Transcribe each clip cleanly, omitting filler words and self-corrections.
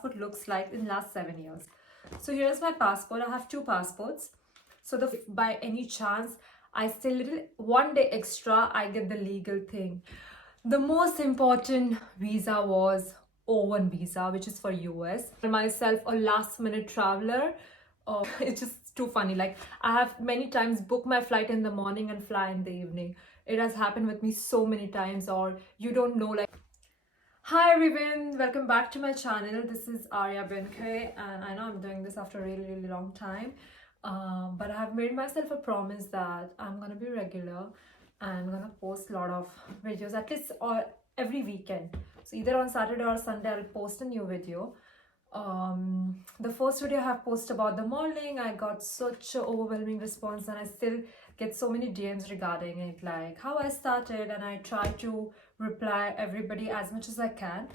passport looks like in last 7 years. So here's my passport. I have two passports. So if by any chance I stay little one day extra, I get the legal thing. The most important visa was O1 visa, which is for US. Myself a last minute traveler. It's just too funny. Like I have many times booked my flight in the morning and fly in the evening. It has happened with me so many times, or you don't know, like, hi everyone, welcome back to my channel. This is Arya Benke, and I know I'm doing this after a really long time, but I have made myself a promise that I'm gonna be regular and I'm gonna post a lot of videos at least every weekend. So either on Saturday or Sunday I'll post a new video. The first video I have posted about the modeling, I got such an overwhelming response, and I still get so many DMs regarding it, like how I started, and I try to reply everybody as much as I can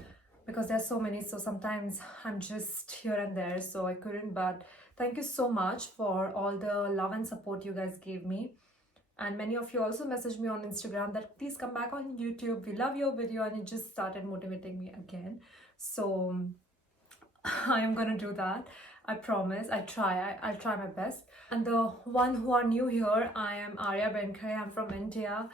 because there's so many, so sometimes I'm just here and there, so I couldn't. But thank you so much for all the love and support you guys gave me, and many of you also messaged me on Instagram that please come back on YouTube, we love your video, and it just started motivating me again. So I am gonna do that. I promise. I'll try my best. And the one who are new here, I am Arya Benke. I'm from India.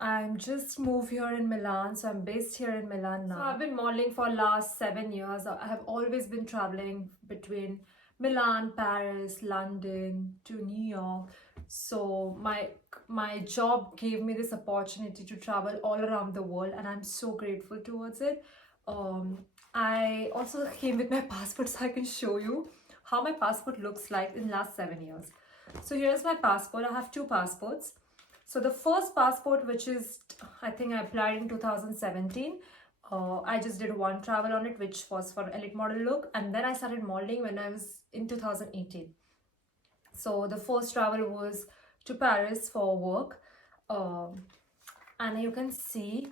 I'm just moved here in Milan, so I'm based here in Milan now. So I've been modeling for last 7 years. I have always been traveling between Milan, Paris, London to New York. So my job gave me this opportunity to travel all around the world, and I'm so grateful towards it. I also came with my passport, so I can show you how my passport looks like in last 7 years. So here's my passport. I have two passports. So the first passport, which is, I think I applied in 2017. I just did one travel on it, which was for elite model look, and then I started modeling when I was in 2018. So the first travel was to Paris for work, and you can see,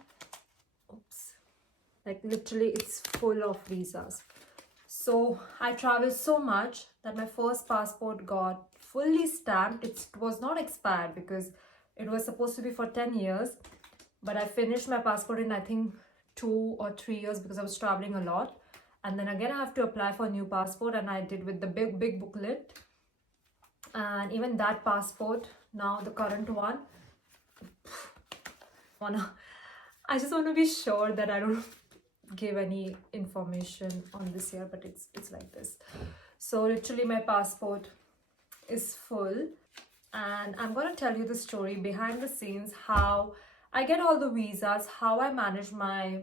oops, like literally it's full of visas. So I traveled so much that my first passport got fully stamped. It was not expired because it was supposed to be for 10 years, but I finished my passport in, I think, 2 or 3 years because I was traveling a lot. And then again I have to apply for a new passport, and I did with the big booklet. And even that passport, now the current one, I just want to be sure that I don't give any information on this here, but it's like this. So literally my passport is full, and I'm gonna tell you the story behind the scenes, how I get all the visas, how I manage my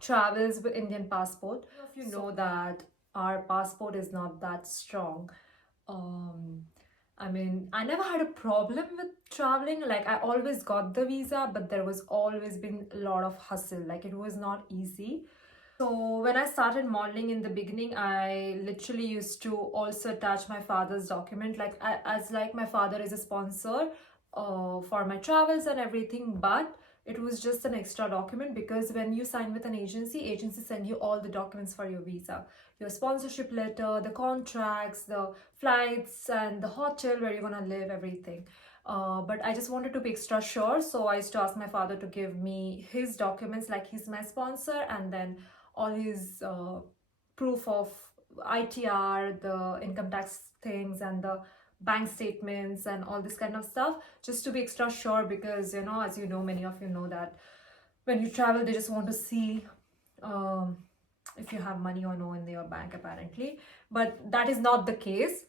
travels with Indian passport. If you know that our passport is not that strong. I mean, I never had a problem with traveling. Like I always got the visa, but there was always been a lot of hustle. Like it was not easy. So when I started modeling in the beginning, I literally used to also attach my father's document. Like as like my father is a sponsor for my travels and everything, but it was just an extra document because when you sign with an agency send you all the documents for your visa, your sponsorship letter, the contracts, the flights, and the hotel where you're gonna live, everything. But I just wanted to be extra sure, so I used to ask my father to give me his documents, like he's my sponsor, and then all his proof of ITR, the income tax things, and the bank statements and all this kind of stuff, just to be extra sure, because you know, as you know, many of you know that when you travel they just want to see if you have money or no in your bank, apparently. But that is not the case,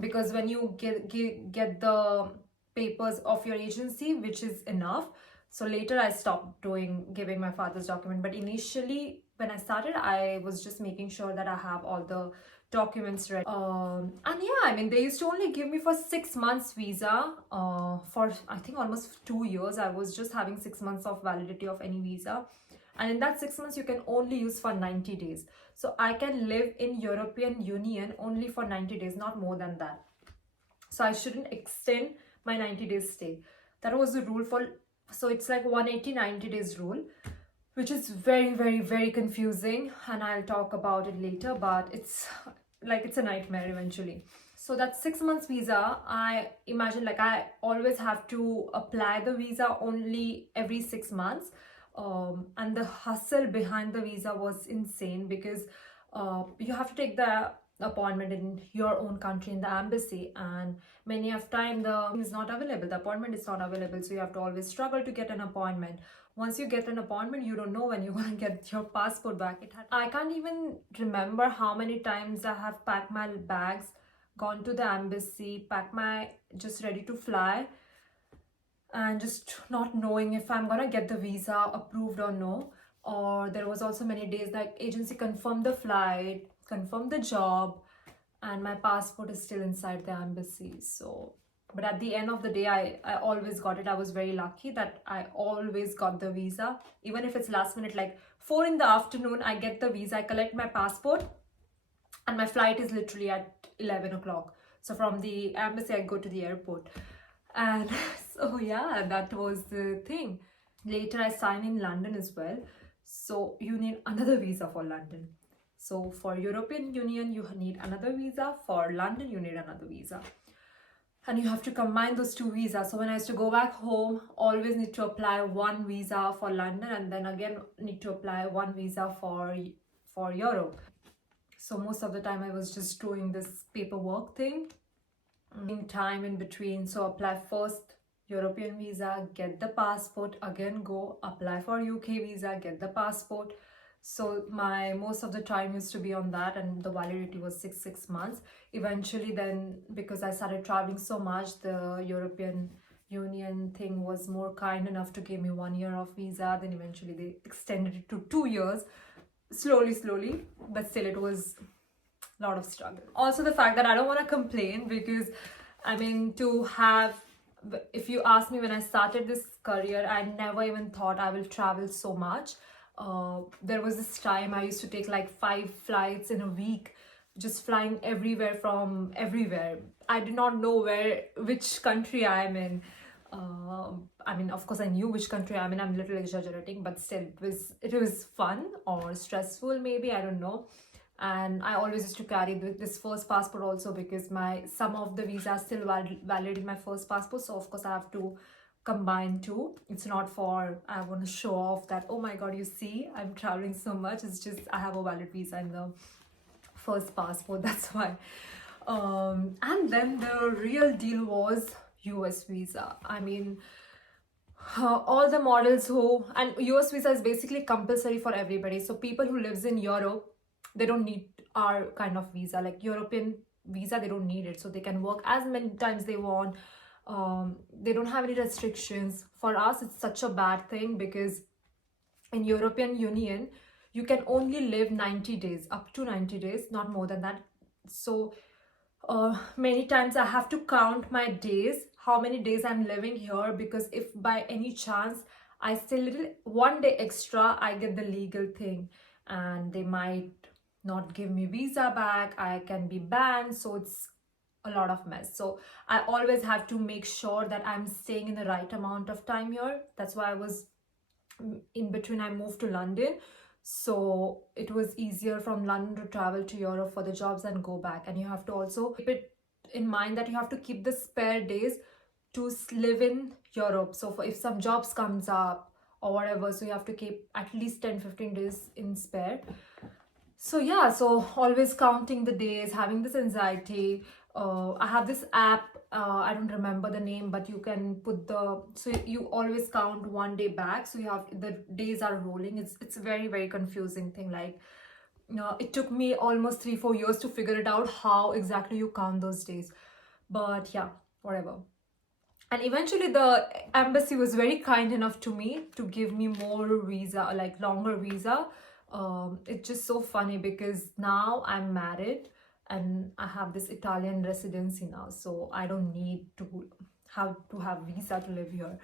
because when you get the papers of your agency, which is enough. So later I stopped giving my father's document, but initially when I started, I was just making sure that I have all the documents ready. And yeah, I mean, they used to only give me for 6 months visa. For I think almost 2 years, I was just having 6 months of validity of any visa. And in that 6 months, you can only use for 90 days. So I can live in European Union only for 90 days, not more than that. So I shouldn't extend my 90 days stay. That was the rule for, so it's like 180 90 days rule, which is very confusing, and I'll talk about it later, but it's a nightmare eventually. So that 6 months visa, I imagine like I always have to apply the visa only every 6 months, And the hustle behind the visa was insane because you have to take the appointment in your own country in the embassy, and many of time the is not available, the appointment is not available, so you have to always struggle to get an appointment. Once you get an appointment, you don't know when you're gonna get your passport back. I can't even remember how many times I have packed my bags, gone to the embassy, packed my just ready to fly, and just not knowing if I'm gonna get the visa approved or no. Or there was also many days that agency confirmed the flight, confirmed the job, and my passport is still inside the embassy. So, but at the end of the day, I always got it. I was very lucky that I always got the visa, even if it's last minute, like 4 in the afternoon, I get the visa, I collect my passport, and my flight is literally at 11 o'clock. So from the embassy, I go to the airport. And so yeah, that was the thing. Later, I signed in London as well. So you need another visa for London. So for European Union, you need another visa. For London, you need another visa. And you have to combine those 2 visas. So when I used to go back home, always need to apply 1 visa for London, and then again need to apply 1 visa for Europe. So most of the time I was just doing this paperwork thing in time in between. So apply first European visa, get the passport, again go apply for UK visa, get the passport. So my most of the time used to be on that, and the validity was six months. Eventually then, because I started traveling so much, the European Union thing was more kind enough to give me 1 year of visa. Then eventually they extended it to 2 years, slowly, but still it was a lot of struggle. Also the fact that I don't want to complain, because I mean, to have, if you ask me, when I started this career, I never even thought I will travel so much. There was this time I used to take like 5 flights in a week, just flying everywhere from everywhere. I did not know which country I am in. I mean, of course, I knew which country I'm in. I'm a little exaggerating, but still, it was fun or stressful, maybe, I don't know. And I always used to carry this first passport also, because some of the visas still valid in my first passport. So of course I have to combine 2. It's not for I want to show off that, oh my god, you see, I'm traveling so much. It's just I have a valid visa in the first passport. That's why. And then the real deal was US visa. I mean, all the models and US visa is basically compulsory for everybody. So people who lives in Europe, they don't need our kind of visa. Like European visa, they don't need it, so they can work as many times they want. They don't have any restrictions. For us, it's such a bad thing, because in European Union you can only live 90 days, up to 90 days, not more than that. So many times I have to count my days, how many days I'm living here, because if by any chance I stay little 1 day extra, I get the legal thing, and they might not give me visa back, I can be banned. So it's a lot of mess. So I always have to make sure that I'm staying in the right amount of time here. That's why I was in between, I moved to London, so it was easier from London to travel to Europe for the jobs and go back. And you have to also keep it in mind that you have to keep the spare days to live in Europe. So if some jobs comes up or whatever, so you have to keep at least 10-15 days in spare. So yeah, so always counting the days, having this anxiety. I have this app, I don't remember the name, but you can put so you always count 1 day back, so you have the days are rolling. It's a very, very confusing thing. Like, it took me almost 3-4 years to figure it out how exactly you count those days. But yeah, whatever. And eventually the embassy was very kind enough to me to give me more visa, like longer visa. It's just so funny, because now I'm married and I have this Italian residency now, so I don't need to have visa to live here.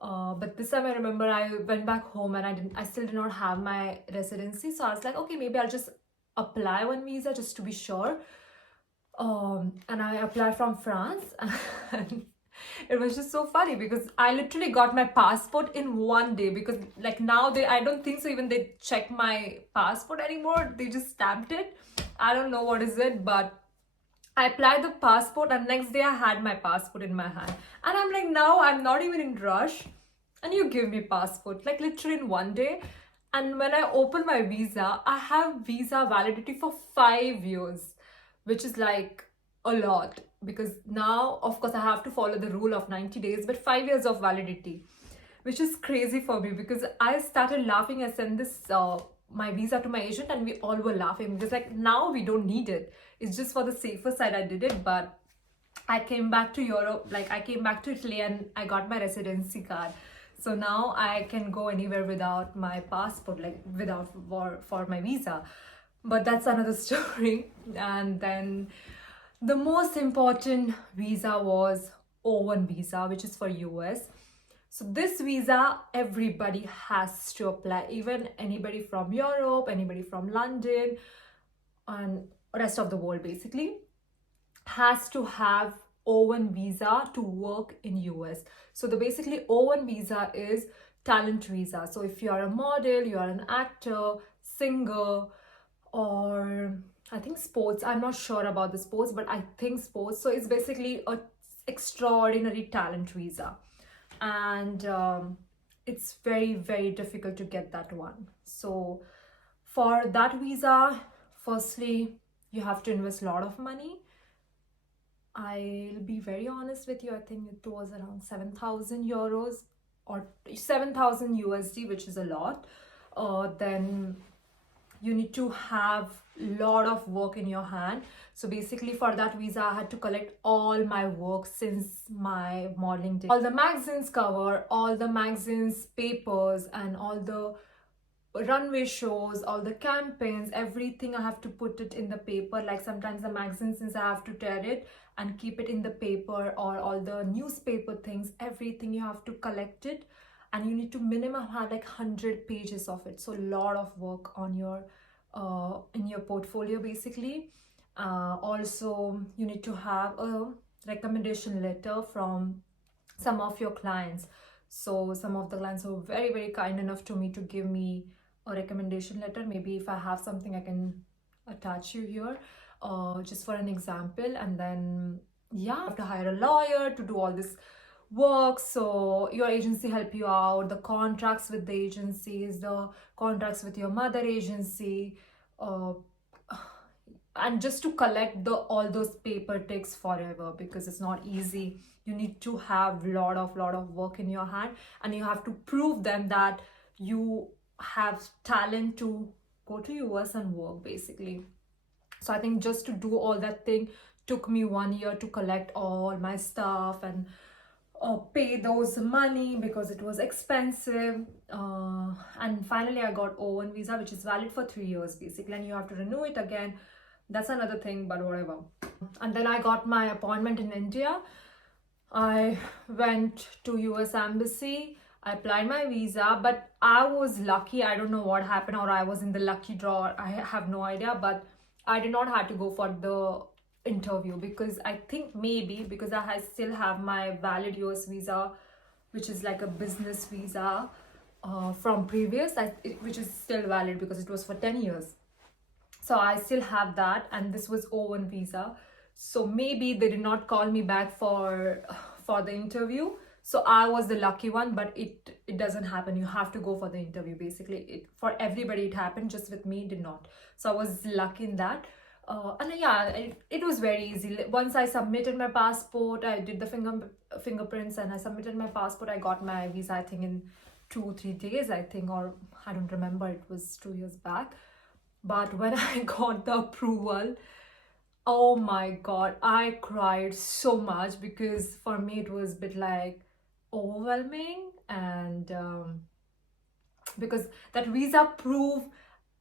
But this time I remember I went back home and I still did not have my residency, so I was like, okay, maybe I'll just apply 1 visa just to be sure. And I applied from France, and it was just so funny, because I literally got my passport in 1 day, because like now I don't think so even they check my passport anymore, they just stamped it. I don't know what is it, but I applied the passport and next day I had my passport in my hand. And I'm like, now I'm not even in rush. and you give me passport, like literally in one day. And when I open my visa, I have visa validity for 5 years, which is like a lot, because now of course I have to follow the rule of 90 days, but 5 years of validity, which is crazy for me, because I started laughing. I sent this my visa to my agent, and we all were laughing, because like now we don't need it. It's just for the safer side I did it. But I came back to Europe, like I came back to Italy, and I got my residency card. So now I can go anywhere without my passport, like without for my visa. But that's another story. And then the most important visa was O1 visa, which is for US. So this visa, everybody has to apply, even anybody from Europe, anybody from London, and rest of the world basically has to have O1 visa to work in US. So the basically O1 visa is talent visa. So if you are a model, you are an actor, singer, or I think sports. I'm not sure about the sports, but I think sports. So it's basically a extraordinary talent visa, and it's very very difficult to get that one. So for that visa, firstly you have to invest a lot of money. I'll be very honest with you, I think it was around 7,000 euros or 7,000 USD, which is a lot. Then you need to have a lot of work in your hand. So basically for that visa, I had to collect all my work since my modeling days. All the magazines cover, all the magazines papers, and all the runway shows, all the campaigns, everything I have to put it in the paper. Like sometimes the magazines, since I have to tear it and keep it in the paper, or all the newspaper things, everything you have to collect it, and you need to minimum have like 100 pages of it. So a lot of work on your in your portfolio basically. Also you need to have a recommendation letter from some of your clients. So some of the clients were very very kind enough to me to give me a recommendation letter. Maybe if I have something, I can attach you here, just for an example. And then yeah, you have to hire a lawyer to do all this work. So your agency help you out, the contracts with the agencies, the contracts with your mother agency, uh, and just to collect the all those paper takes forever, because it's not easy. You need to have lot of work in your hand, and you have to prove them that you have talent to go to US and work basically. So I think just to do all that thing took me 1 year to collect all my stuff and pay those money, because it was expensive. And finally I got O1 visa, which is valid for 3 years basically, and you have to renew it again. That's another thing, but whatever. And then I got my appointment in India. I went to US embassy, I applied my visa, but I was lucky. I don't know what happened, or I was in the lucky draw, I have no idea, but I did not have to go for the interview, because I think maybe because still have my valid US visa, which is like a business visa from previous, which is still valid because it was for 10 years. So I still have that, and this was O1 visa. So maybe they did not call me back for the interview. So I was the lucky one, but it doesn't happen. You have to go for the interview basically. For everybody it happened, just with me it did not. So I was lucky in that. And yeah, it was very easy. Once I submitted my passport, I did the fingerprints, and I submitted my passport. I got my visa, I think in 2-3 days, I think, or I don't remember. It was 2 years back. But when I got the approval, oh my god, I cried so much, because for me it was a bit like overwhelming. And because that visa proved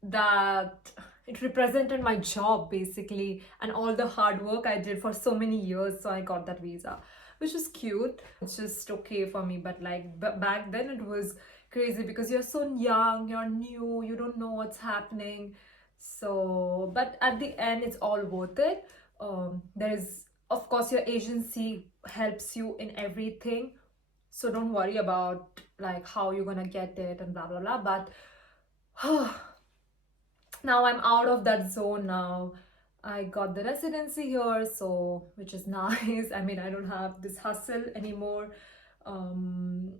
that it represented my job basically, and all the hard work I did for so many years. So I got that visa, which was cute. It's just okay for me, but like back then it was crazy, because you're so young, you're new, you don't know what's happening. So but at the end it's all worth it. There is, of course, your agency helps you in everything, so don't worry about like how you're gonna get it and blah blah blah. But now I'm out of that zone. Now I got the residency here, so which is nice. I mean, I don't have this hustle anymore. um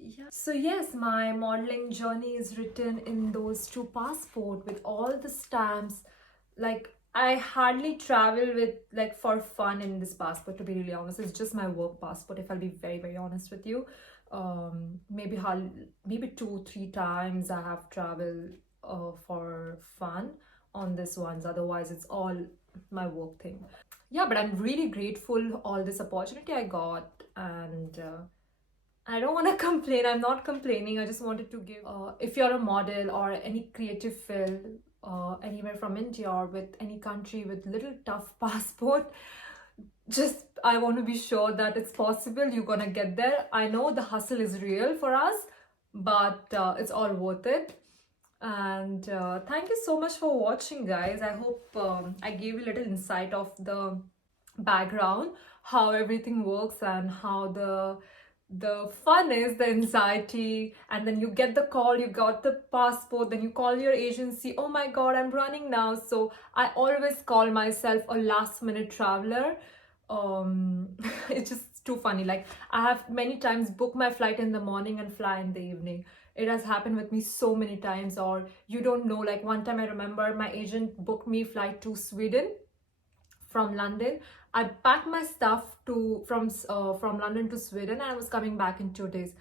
Yeah. So yes, my modeling journey is written in those two passport with all the stamps. Like I hardly travel with like for fun in this passport, to be really honest. It's just my work passport, if I'll be very, very honest with you. Maybe 2, 3 times I have traveled for fun on this ones. Otherwise, it's all my work thing. Yeah, but I'm really grateful all this opportunity I got, and I don't want to complain. I'm not complaining. I just wanted to give, if you're a model or any creative field, anywhere from India or with any country with little tough passport, just I want to be sure that it's possible. You're gonna get there. I know the hustle is real for us, but it's all worth it. And thank you so much for watching, guys. I hope I gave you a little insight of the background, how everything works, and how the fun is the anxiety. And then you get the call, you got the passport, then you call your agency, oh my god, I'm running now. So I always call myself a last minute traveler. It's just too funny. Like I have many times booked my flight in the morning and fly in the evening. It has happened with me so many times. Or you don't know, like one time I remember my agent booked me flight to Sweden from London. I packed my stuff to from London to Sweden, and I was coming back in 2 days.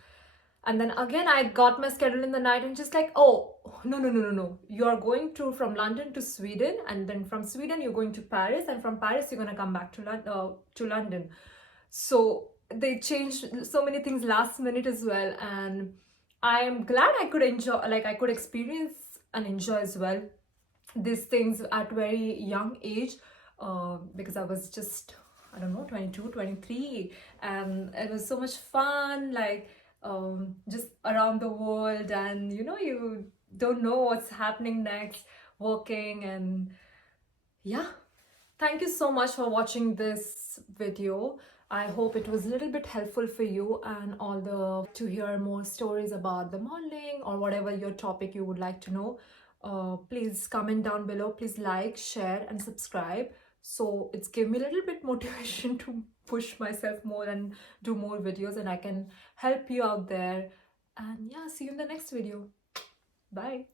And then again, I got my schedule in the night, and just like, oh no, you are going to from London to Sweden, and then from Sweden you're going to Paris, and from Paris you're gonna come back to London. So they changed so many things last minute as well, and I'm glad I could enjoy, like I could experience and enjoy as well these things at very young age, because I was just, I don't know, 22, 23, and it was so much fun, like just around the world, and you don't know what's happening next, working. And yeah, thank you so much for watching this video. I hope it was a little bit helpful for you, and all the to hear more stories about the modeling or whatever your topic you would like to know. Please comment down below. Please like, share, and subscribe. So it's give me a little bit motivation to push myself more and do more videos, and I can help you out there. And yeah, see you in the next video. Bye.